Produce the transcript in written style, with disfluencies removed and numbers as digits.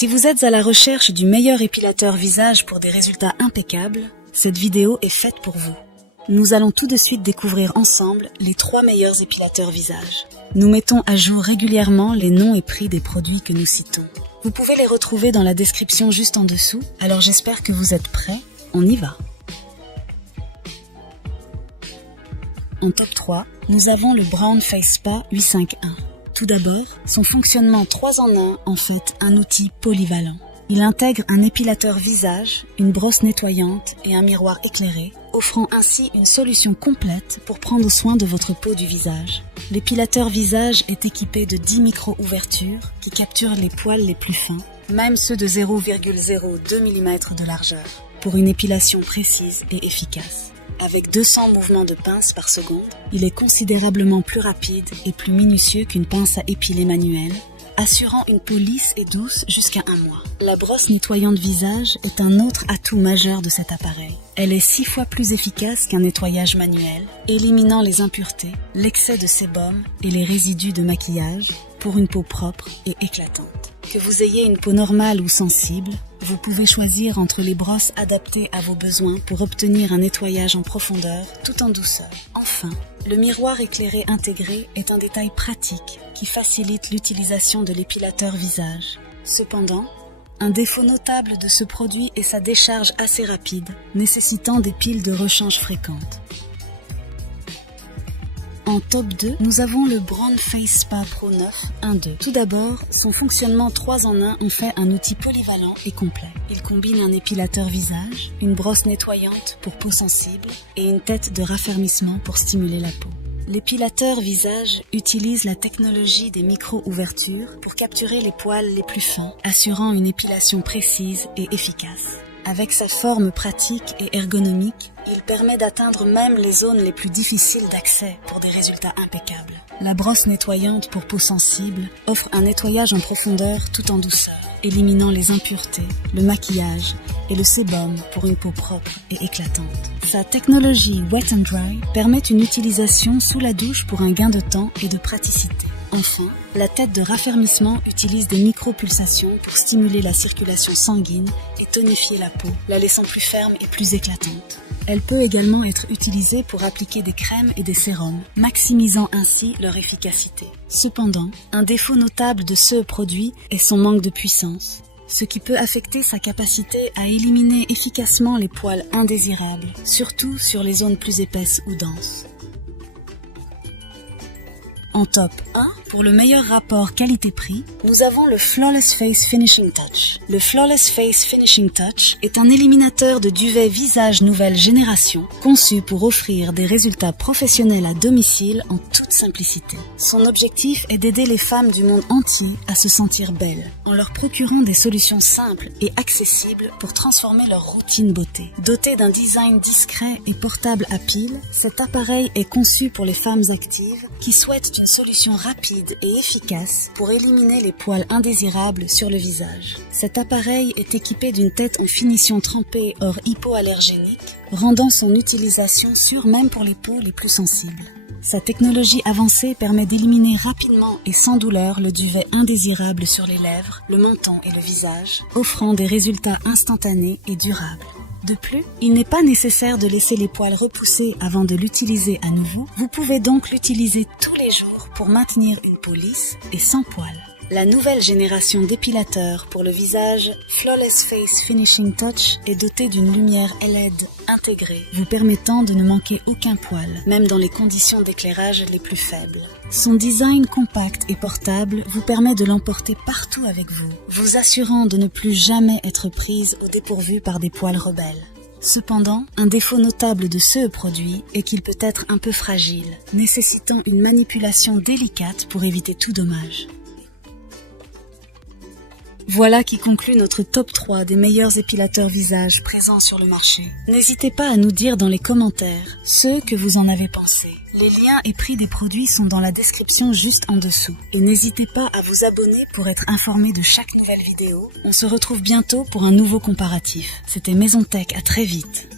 Si vous êtes à la recherche du meilleur épilateur visage pour des résultats impeccables, cette vidéo est faite pour vous. Nous allons tout de suite découvrir ensemble les 3 meilleurs épilateurs visage. Nous mettons à jour régulièrement les noms et prix des produits que nous citons. Vous pouvez les retrouver dans la description juste en dessous, alors j'espère que vous êtes prêts, on y va. En top 3, nous avons le Brown Face Spa 851. Tout d'abord, son fonctionnement 3 en 1 en fait un outil polyvalent. Il intègre un épilateur visage, une brosse nettoyante et un miroir éclairé, offrant ainsi une solution complète pour prendre soin de votre peau du visage. L'épilateur visage est équipé de 10 micro-ouvertures qui capturent les poils les plus fins, même ceux de 0,02 mm de largeur, pour une épilation précise et efficace. Avec 200 mouvements de pince par seconde, il est considérablement plus rapide et plus minutieux qu'une pince à épiler manuelle, assurant une peau lisse et douce jusqu'à 1 mois. La brosse nettoyante visage est un autre atout majeur de cet appareil. Elle est 6 fois plus efficace qu'un nettoyage manuel, éliminant les impuretés, l'excès de sébum et les résidus de maquillage pour une peau propre et éclatante. Que vous ayez une peau normale ou sensible, vous pouvez choisir entre les brosses adaptées à vos besoins pour obtenir un nettoyage en profondeur tout en douceur. Enfin, le miroir éclairé intégré est un détail pratique qui facilite l'utilisation de l'épilateur visage. Cependant, un défaut notable de ce produit est sa décharge assez rapide, nécessitant des piles de rechange fréquentes. En top 2, nous avons le Brown Face Spa Pro 9 1.2. Tout d'abord, son fonctionnement 3 en 1 en fait un outil polyvalent et complet. Il combine un épilateur visage, une brosse nettoyante pour peau sensible et une tête de raffermissement pour stimuler la peau. L'épilateur visage utilise la technologie des micro-ouvertures pour capturer les poils les plus fins, assurant une épilation précise et efficace. Avec sa forme pratique et ergonomique, il permet d'atteindre même les zones les plus difficiles d'accès pour des résultats impeccables. La brosse nettoyante pour peau sensible offre un nettoyage en profondeur tout en douceur, éliminant les impuretés, le maquillage et le sébum pour une peau propre et éclatante. Sa technologie Wet and Dry permet une utilisation sous la douche pour un gain de temps et de praticité. Enfin, la tête de raffermissement utilise des micro-pulsations pour stimuler la circulation sanguine et tonifier la peau, la laissant plus ferme et plus éclatante. Elle peut également être utilisée pour appliquer des crèmes et des sérums, maximisant ainsi leur efficacité. Cependant, un défaut notable de ce produit est son manque de puissance, ce qui peut affecter sa capacité à éliminer efficacement les poils indésirables, surtout sur les zones plus épaisses ou denses. En top 1, pour le meilleur rapport qualité-prix, nous avons le Flawless Face Finishing Touch. Le Flawless Face Finishing Touch est un éliminateur de duvet visage nouvelle génération, conçu pour offrir des résultats professionnels à domicile en toute simplicité. Son objectif est d'aider les femmes du monde entier à se sentir belles, en leur procurant des solutions simples et accessibles pour transformer leur routine beauté. Doté d'un design discret et portable à pile, cet appareil est conçu pour les femmes actives qui souhaitent une solution rapide et efficace pour éliminer les poils indésirables sur le visage. Cet appareil est équipé d'une tête en finition trempée hors hypoallergénique, rendant son utilisation sûre même pour les peaux les plus sensibles. Sa technologie avancée permet d'éliminer rapidement et sans douleur le duvet indésirable sur les lèvres, le menton et le visage, offrant des résultats instantanés et durables. De plus, il n'est pas nécessaire de laisser les poils repousser avant de l'utiliser à nouveau. Vous pouvez donc l'utiliser tous les jours pour maintenir une peau lisse et sans poils. La nouvelle génération d'épilateurs pour le visage Flawless Face Finishing Touch est dotée d'une lumière LED intégrée, vous permettant de ne manquer aucun poil, même dans les conditions d'éclairage les plus faibles. Son design compact et portable vous permet de l'emporter partout avec vous, vous assurant de ne plus jamais être prise au dépourvu par des poils rebelles. Cependant, un défaut notable de ce produit est qu'il peut être un peu fragile, nécessitant une manipulation délicate pour éviter tout dommage. Voilà qui conclut notre top 3 des meilleurs épilateurs visage présents sur le marché. N'hésitez pas à nous dire dans les commentaires ce que vous en avez pensé. Les liens et prix des produits sont dans la description juste en dessous. Et n'hésitez pas à vous abonner pour être informé de chaque nouvelle vidéo. On se retrouve bientôt pour un nouveau comparatif. C'était Maison Tech, à très vite.